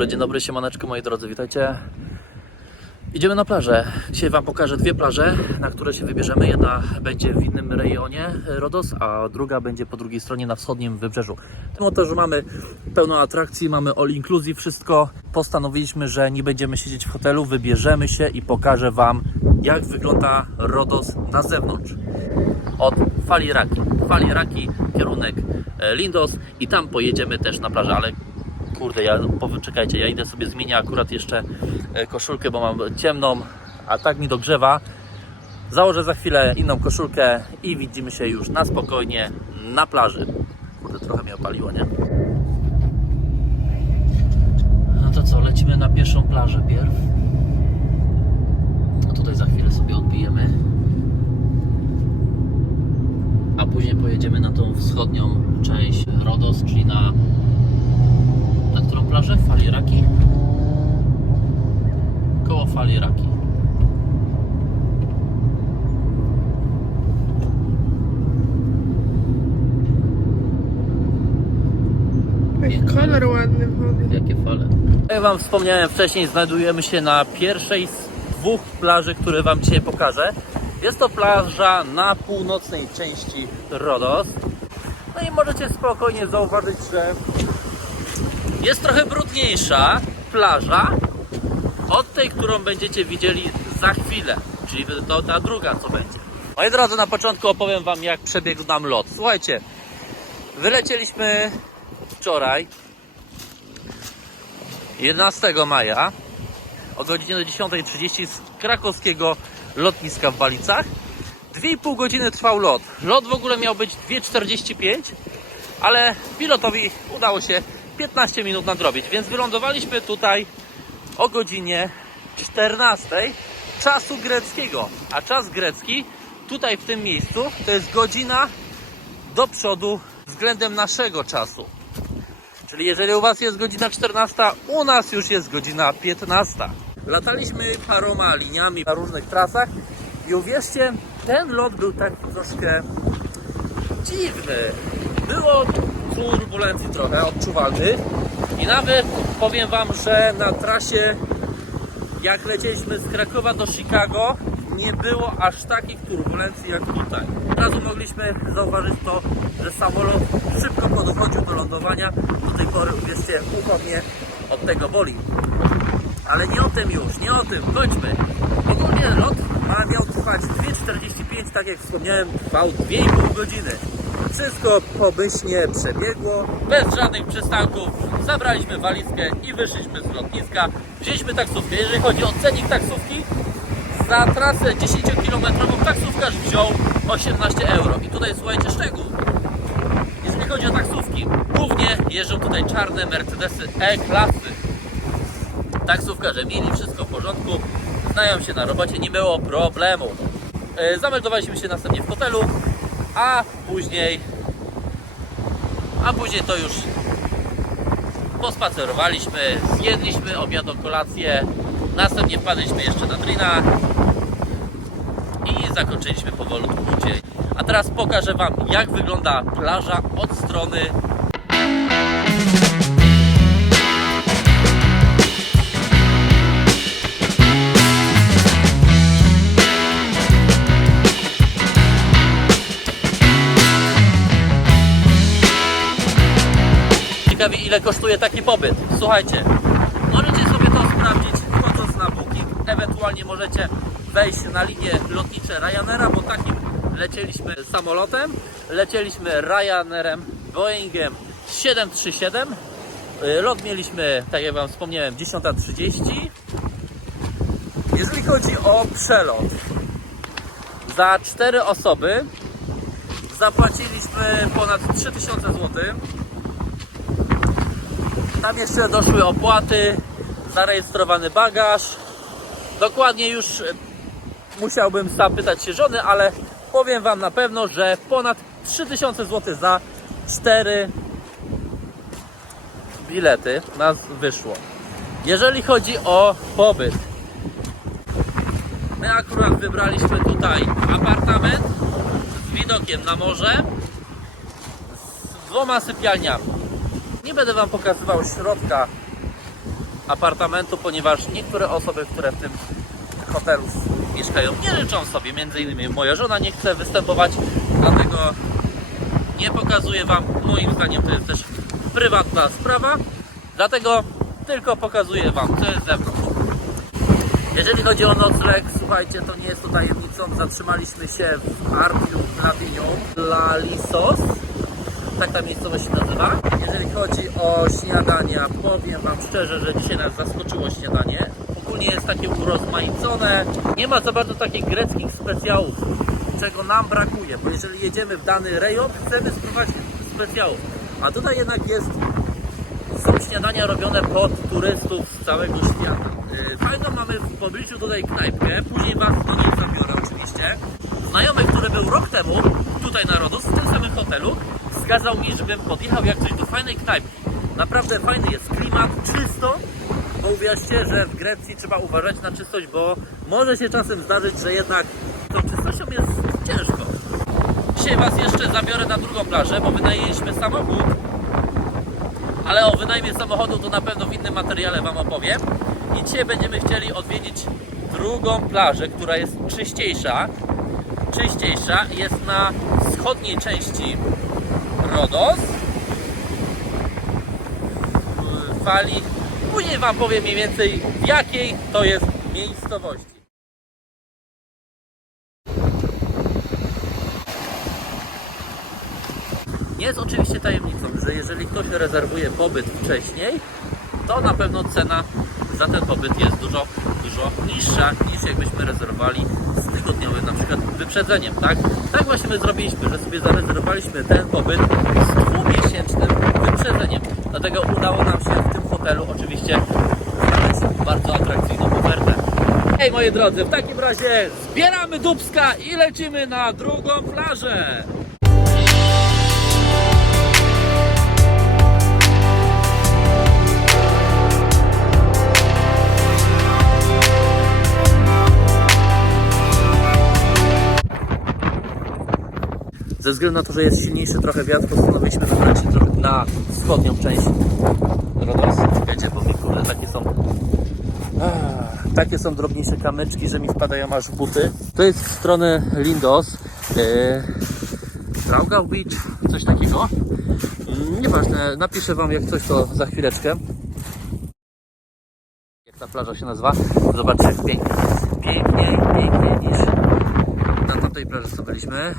dobry, dzień dobry, siemaneczko moi drodzy, witajcie. Idziemy na plażę. Dzisiaj Wam pokażę dwie plaże, na które się wybierzemy. Jedna będzie w innym rejonie Rodos, a druga będzie po drugiej stronie na wschodnim wybrzeżu. W tym oto, że mamy pełno atrakcji, mamy all inclusive, wszystko. Postanowiliśmy, że nie będziemy siedzieć w hotelu, wybierzemy się i pokażę Wam, jak wygląda Rodos na zewnątrz. Od Fali Raki. Fali Raki, kierunek e, Lindos i tam pojedziemy też na plażę, ale kurde, ja czekajcie, ja idę sobie zmienię akurat jeszcze e, koszulkę, bo mam ciemną, a tak mi dogrzewa. Założę za chwilę inną koszulkę i widzimy się już na spokojnie na plaży. Kurde, trochę mnie opaliło, nie? No to co, lecimy na pierwszą plażę pierw. A tutaj za chwilę sobie odbijemy. A później pojedziemy na tą wschodnią część Rodos, czyli na plażę? Fali Raki? Koło Fali Raki. Kolor ładny wody. Jakie fale. Jak Wam wspomniałem wcześniej, znajdujemy się na pierwszej z dwóch plaży, które Wam dzisiaj pokażę. Jest to plaża na północnej części Rodos. No i możecie spokojnie zauważyć, że jest trochę brudniejsza plaża od tej, którą będziecie widzieli za chwilę. Czyli to ta druga, co będzie. Moi drodzy, na początku opowiem Wam, jak przebiegł nam lot. Słuchajcie, wylecieliśmy wczoraj, 11 maja, o godzinie 10.30 z krakowskiego lotniska w Balicach. 2,5 godziny trwał lot. Lot w ogóle miał być 2,45, ale pilotowi udało się 15 minut nadrobić, więc wylądowaliśmy tutaj o godzinie 14 czasu greckiego. A czas grecki tutaj w tym miejscu to jest godzina do przodu względem naszego czasu. Czyli jeżeli u Was jest godzina 14, u nas już jest godzina 15. Lataliśmy paroma liniami na różnych trasach i uwierzcie, ten lot był taki troszkę dziwny. Było turbulencji trochę odczuwalnych i nawet powiem Wam, że na trasie jak lecieliśmy z Krakowa do Chicago nie było aż takich turbulencji jak tutaj. Od razu mogliśmy zauważyć to, że samolot szybko podchodził do lądowania. Do tej pory, uwierzcie, ucho mnie od tego boli. Ale nie o tym już, nie o tym, kończmy. Ogólnie lot ma miał trwać 2,45, tak jak wspomniałem, trwał 2,5 godziny. Wszystko pomyślnie przebiegło, bez żadnych przystanków. Zabraliśmy walizkę i wyszliśmy z lotniska. Wzięliśmy taksówkę. Jeżeli chodzi o cennik taksówki, za trasę 10-kilometrową taksówkarz wziął 18 euro. I tutaj słuchajcie szczegół. Jeżeli chodzi o taksówki, głównie jeżdżą tutaj czarne Mercedesy E-klasy. Taksówkarze mieli wszystko w porządku, znają się na robocie, nie było problemu. E, Zameldowaliśmy się następnie w hotelu, a później a później to już pospacerowaliśmy, zjedliśmy obiad, kolację, następnie wpadliśmy jeszcze na drina i zakończyliśmy powolutku dzień. A teraz pokażę Wam, jak wygląda plaża od strony Ciekawi ile kosztuje taki pobyt. Słuchajcie, możecie sobie to sprawdzić wchodząc na Booking, ewentualnie możecie wejść na linie lotnicze Ryanaira, bo takim lecieliśmy samolotem, lecieliśmy Ryanerem Boeingiem 737. Y, Lot mieliśmy, tak jak Wam wspomniałem, 10.30. Jeżeli chodzi o przelot, za 4 osoby zapłaciliśmy ponad 3000 zł. Tam jeszcze doszły opłaty, zarejestrowany bagaż. Dokładnie już e, musiałbym zapytać się żony, ale powiem Wam na pewno, że ponad 3000 zł za 4 bilety nas wyszło. Jeżeli chodzi o pobyt, my akurat wybraliśmy tutaj apartament z widokiem na morze z dwoma sypialniami. Nie będę Wam pokazywał środka apartamentu, ponieważ niektóre osoby, które w tym hotelu mieszkają, nie życzą sobie, między innymi moja żona nie chce występować, dlatego nie pokazuję Wam, moim zdaniem to jest też prywatna sprawa, dlatego tylko pokazuję Wam, co jest zewnątrz. Jeżeli chodzi o nocleg, słuchajcie, to nie jest to tajemnicą, zatrzymaliśmy się w Arpiu Lavinium La Lisos, tak ta miejscowość się nazywa. Jeżeli chodzi o śniadania, powiem Wam szczerze, że dzisiaj nas zaskoczyło śniadanie. Ogólnie jest takie urozmaicone, nie ma za bardzo takich greckich specjałów, czego nam brakuje, bo jeżeli jedziemy w dany rejon, chcemy spróbować specjałów. A tutaj jednak jest są śniadania robione pod turystów z całego świata. Yy, Fajną mamy w pobliżu tutaj knajpkę, później Was do niej zabiorę oczywiście. Znajomy, który był rok temu tutaj na Rodos, w tym samym hotelu, wskazał mi, żebym podjechał jak coś do fajnej knajpki. Naprawdę fajny jest klimat, czysto, bo uwierzcie, że w Grecji trzeba uważać na czystość, bo może się czasem zdarzyć, że jednak tą czystością jest ciężko. Dzisiaj Was jeszcze zabiorę na drugą plażę, bo wynajęliśmy samochód ale o wynajmie samochodu to na pewno w innym materiale Wam opowiem. I dzisiaj będziemy chcieli odwiedzić drugą plażę, która jest czyściejsza. Czyściejsza jest na wschodniej części Rodos. Fali. Później Wam powiem mniej więcej w jakiej to jest miejscowości. Jest oczywiście tajemnicą, że jeżeli ktoś rezerwuje pobyt wcześniej, to na pewno cena za ten pobyt jest dużo, dużo niższa niż jakbyśmy rezerwowali z tygodniowym na przykład wyprzedzeniem, tak? Tak właśnie my zrobiliśmy, że sobie zarezerwowaliśmy ten pobyt z dwumiesięcznym wyprzedzeniem. Dlatego udało nam się w tym hotelu oczywiście znaleźć bardzo atrakcyjną ofertę. Hej moi drodzy, w takim razie zbieramy dubska i lecimy na drugą plażę. Ze względu na to, że jest silniejszy trochę wiatr, postanowiliśmy wybrać się trochę na wschodnią część Rodos. Czekajcie, bo mi kurde takie są... Takie są drobniejsze kamyczki, że mi wpadają aż w buty. To jest w stronę Lindos. Yy, Beach, coś takiego. Mm, Nieważne, napiszę Wam jak coś to za chwileczkę. Jak ta plaża się nazywa. Zobaczcie pięknie. Piękniej, piękniej niż tamtej plaży co byliśmy,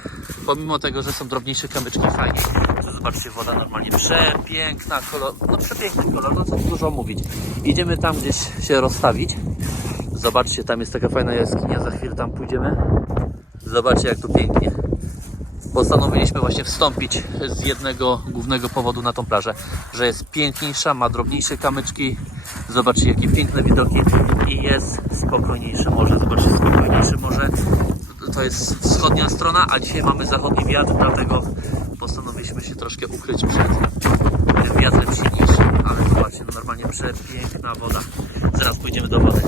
pomimo tego, że są drobniejsze kamyczki fajniej, to zobaczcie, woda normalnie przepiękna, kolor, no przepiękny kolor, no co tu dużo mówić. Idziemy tam gdzieś się rozstawić. Zobaczcie, tam jest taka fajna jaskinia, za chwilę tam pójdziemy. Zobaczcie jak tu pięknie. Postanowiliśmy właśnie wstąpić z jednego głównego powodu na tą plażę, że jest piękniejsza, ma drobniejsze kamyczki. Zobaczcie jakie piękne widoki i jest spokojniejsze morze. Zobaczcie, spokojniejsze morze. To jest wschodnia strona, a dzisiaj mamy zachodni wiatr, dlatego postanowiliśmy się troszkę ukryć przed wiatrem silniejszym. Ale zobaczcie, no normalnie przepiękna woda. Zaraz pójdziemy do wody.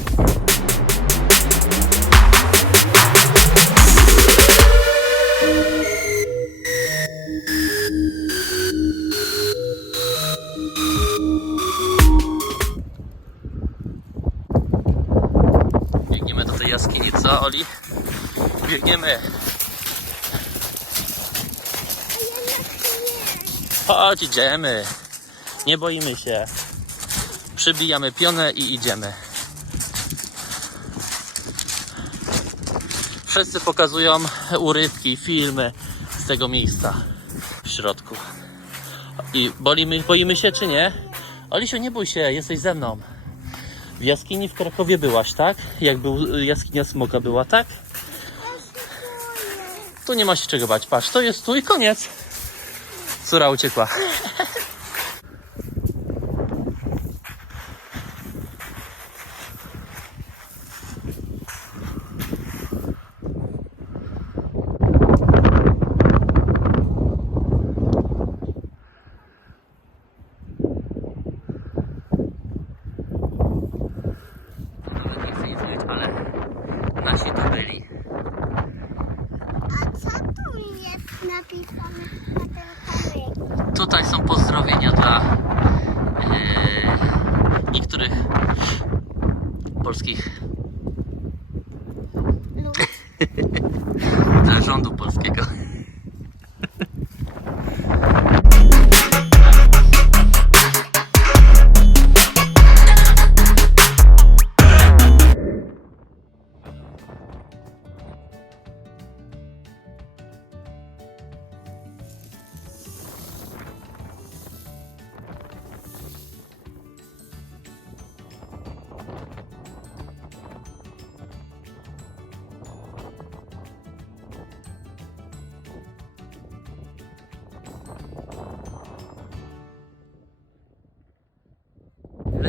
Biegniemy do tej jaskini, co Oli? Biegniemy. Chodź, idziemy. Nie boimy się. Przybijamy pionę i idziemy. Wszyscy pokazują urywki, filmy z tego miejsca w środku. I bolimy, boimy się czy nie? Olisiu, nie bój się, jesteś ze mną. W jaskini w Krakowie byłaś, tak? Jak był jaskinia Smoka była, tak? Tu nie ma się czego bać. Patrz, to jest tu i koniec. Córa uciekła. Nawet nie chcę nic mówić, ale nasi tu byli. A co tu jest napisane na tym kamyku? Tutaj są pozdrowienia dla e, niektórych polskich, Lub dla rządu polskiego.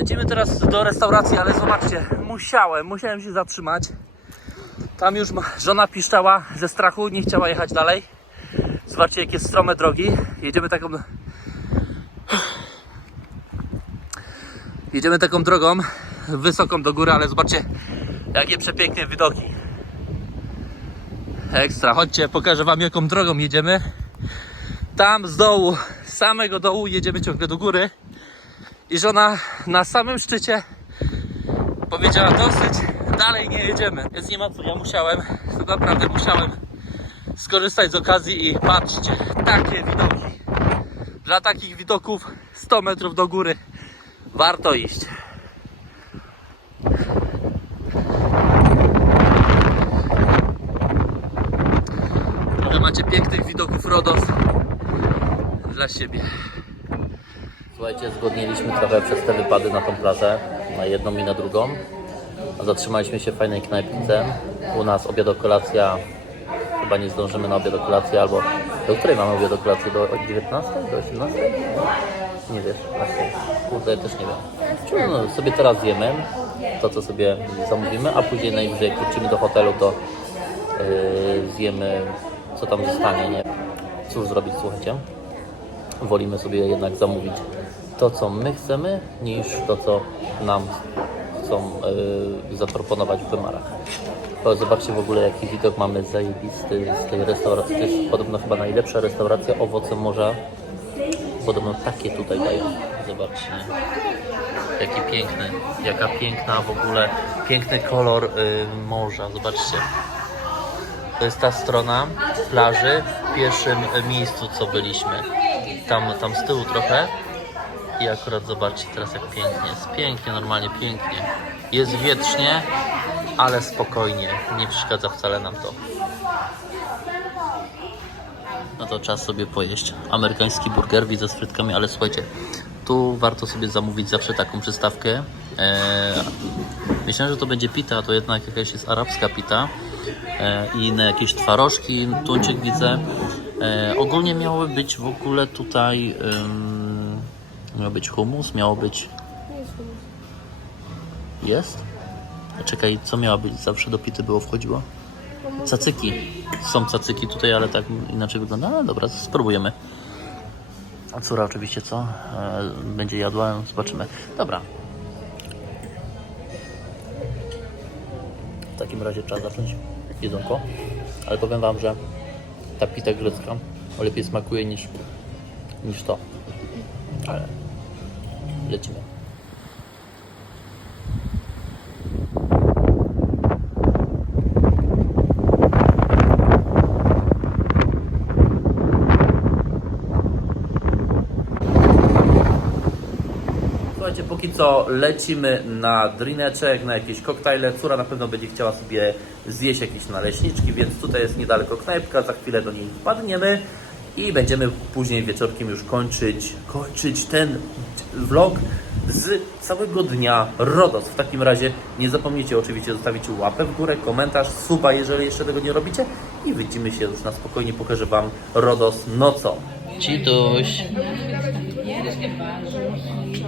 Lecimy teraz do restauracji, ale zobaczcie, musiałem, musiałem się zatrzymać. Tam już żona piszczała ze strachu, nie chciała jechać dalej. Zobaczcie, jakie strome drogi. Jedziemy taką. Jedziemy taką drogą wysoką do góry, ale zobaczcie, jakie przepiękne widoki. Ekstra, chodźcie, pokażę Wam, jaką drogą jedziemy. Tam z dołu, z samego dołu jedziemy ciągle do góry. I żona na samym szczycie powiedziała dosyć, dalej nie jedziemy. Więc nie ma co, ja musiałem, to naprawdę musiałem skorzystać z okazji i patrzcie, takie widoki. Dla takich widoków 100 metrów do góry warto iść. Że macie pięknych widoków Rodos dla siebie. Słuchajcie, zgodniliśmy trochę przez te wypady na tą plażę, na jedną i na drugą. Zatrzymaliśmy się w fajnej knajpce. U nas obiad kolacja, chyba nie zdążymy na obiad kolację, albo do której mamy obiad kolację? Do 19? Do 18? Nie wiesz, właśnie. Kurde, też nie wiem. No, sobie teraz zjemy to, co sobie zamówimy, a później najwyżej jak wrócimy do hotelu, to yy, zjemy, co tam zostanie, nie? Cóż zrobić, słuchajcie wolimy sobie jednak zamówić to, co my chcemy, niż to, co nam chcą yy, zaproponować w wymarach. O, zobaczcie w ogóle, jaki widok mamy zajebisty z tej restauracji. To jest podobno chyba najlepsza restauracja owoce morza. Podobno takie tutaj dają. Zobaczcie. Jaki piękny, jaka piękna w ogóle, piękny kolor yy, morza. Zobaczcie. To jest ta strona plaży w pierwszym miejscu, co byliśmy. Tam, tam z tyłu trochę. I akurat zobaczcie teraz jak pięknie jest. Pięknie, normalnie pięknie. Jest wietrznie, ale spokojnie. Nie przeszkadza wcale nam to. No to czas sobie pojeść. Amerykański burger, widzę z frytkami, ale słuchajcie, tu warto sobie zamówić zawsze taką przystawkę. Eee, myślałem, że to będzie pita, to jednak jakaś jest arabska pita. E, i inne jakieś twarożki, tuńczyk widzę. E, ogólnie miały być w ogóle tutaj ym, miał być humus, miało być jest? A Czekaj, co miała być? Zawsze do pity było wchodziło? Cacyki. Są cacyki tutaj, ale tak inaczej wygląda. Ale dobra, spróbujemy. A córa oczywiście co? E, będzie jadła, zobaczymy. Dobra. W takim razie trzeba zacząć jedzonko. Ale powiem Wam, że ta pita grecka lepiej smakuje niż, niż to. Ale lecimy. Słuchajcie, póki co lecimy na drineczek, na jakieś koktajle. Córa na pewno będzie chciała sobie zjeść jakieś naleśniczki, więc tutaj jest niedaleko knajpka, za chwilę do niej wpadniemy i będziemy później wieczorkiem już kończyć, kończyć ten vlog z całego dnia Rodos. W takim razie nie zapomnijcie oczywiście zostawić łapę w górę, komentarz, suba, jeżeli jeszcze tego nie robicie i widzimy się już na spokojnie, pokażę Wam Rodos nocą. Cituś.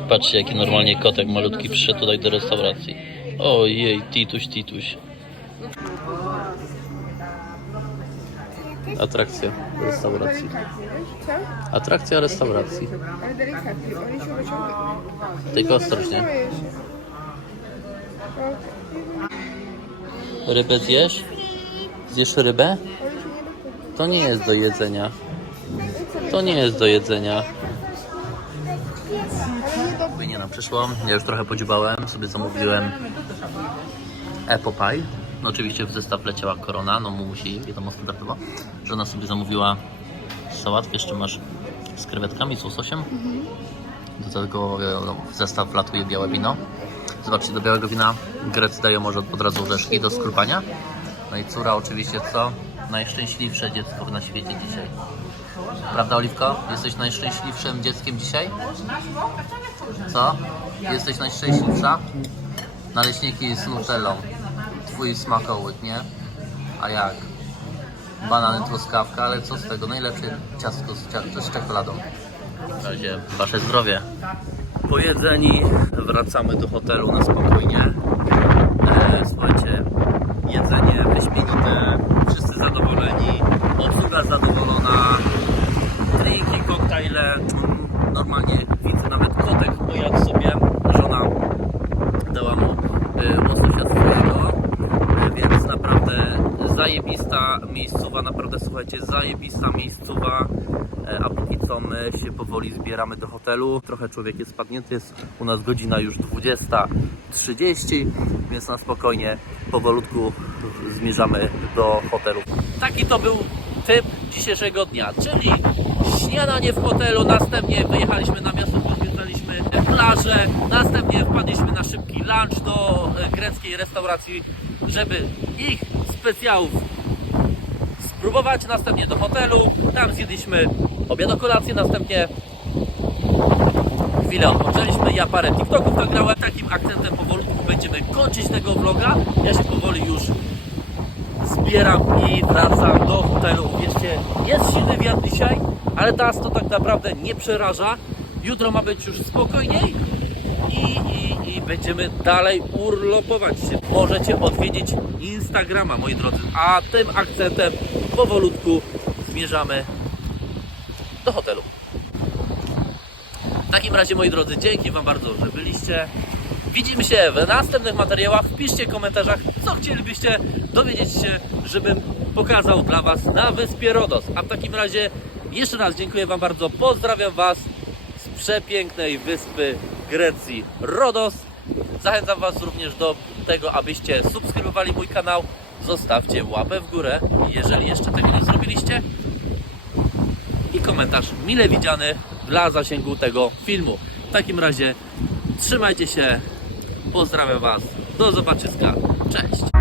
Patrzcie, jaki normalnie kotek malutki przyszedł tutaj do restauracji. Ojej, tituś, tituś. Atrakcja restauracji. Co? Atrakcja restauracji. Tylko ostrożnie. Rybę zjesz? Zjesz rybę? To nie jest do jedzenia. To nie jest do jedzenia. Ale nie do... Nam przyszło. Ja już trochę podziubałem, sobie zamówiłem Epopaj. No oczywiście w zestaw leciała korona, no musi, wiadomo standardowo. Żona sobie zamówiła sałatkę, jeszcze masz z krewetkami, z łososiem. Do tego no, w zestaw wlatuje białe wino. Zobaczcie, do białego wina Grecy dają może od razu orzeszki do skrupania. No i córa oczywiście co? Najszczęśliwsze dziecko na świecie dzisiaj. Prawda Oliwko? Jesteś najszczęśliwszym dzieckiem dzisiaj? Co? Jesteś najszczęśliwsza? Naleśniki z nutellą. Twój smakołyk, nie? A jak? Banany, truskawka, ale co z tego? Najlepsze ciastko z, z czekoladą. W razie wasze zdrowie. Pojedzeni, wracamy do hotelu na spokojnie. E, słuchajcie, jedzenie wyśmienite, wszyscy zadowoleni, obsługa zadowolona, drinki, koktajle, mm, normalnie widzę nawet kotek pojadł sobie, żona dała mu y, swojego, y, więc naprawdę zajebista miejscowa, naprawdę słuchajcie, zajebista miejscowa, y, a póki co my się powoli zbieramy do hotelu, trochę człowiek jest spadnięty, jest u nas godzina już 20.30, więc na spokojnie, powolutku zmierzamy do hotelu. Taki to był typ dzisiejszego dnia, czyli śniadanie w hotelu, następnie wyjechaliśmy na miasto, pozwiedzaliśmy plażę, następnie wpadliśmy na szybki lunch do e, greckiej restauracji, żeby ich specjałów. Spróbować, następnie do hotelu, tam zjedliśmy obiad, kolację, następnie chwilę odpoczęliśmy, ja parę TikToków nagrałem, takim akcentem powolutku będziemy kończyć tego vloga, ja się powoli już zbieram i wracam do hotelu. Wierzcie, jest silny wiatr dzisiaj, ale nas to tak naprawdę nie przeraża. Jutro ma być już spokojniej i, i, będziemy dalej urlopować się. Możecie odwiedzić Instagrama, moi drodzy. A tym akcentem powolutku zmierzamy do hotelu. W takim razie, moi drodzy, dzięki Wam bardzo, że byliście. Widzimy się w następnych materiałach. Wpiszcie w komentarzach, co chcielibyście dowiedzieć się, żebym pokazał dla Was na wyspie Rodos. A w takim razie jeszcze raz dziękuję Wam bardzo. Pozdrawiam Was z przepięknej wyspy Grecji Rodos. Zachęcam Was również do tego, abyście subskrybowali mój kanał. Zostawcie łapę w górę, jeżeli jeszcze tego nie zrobiliście i komentarz mile widziany dla zasięgu tego filmu. W takim razie trzymajcie się, pozdrawiam Was, do zobaczyska, cześć!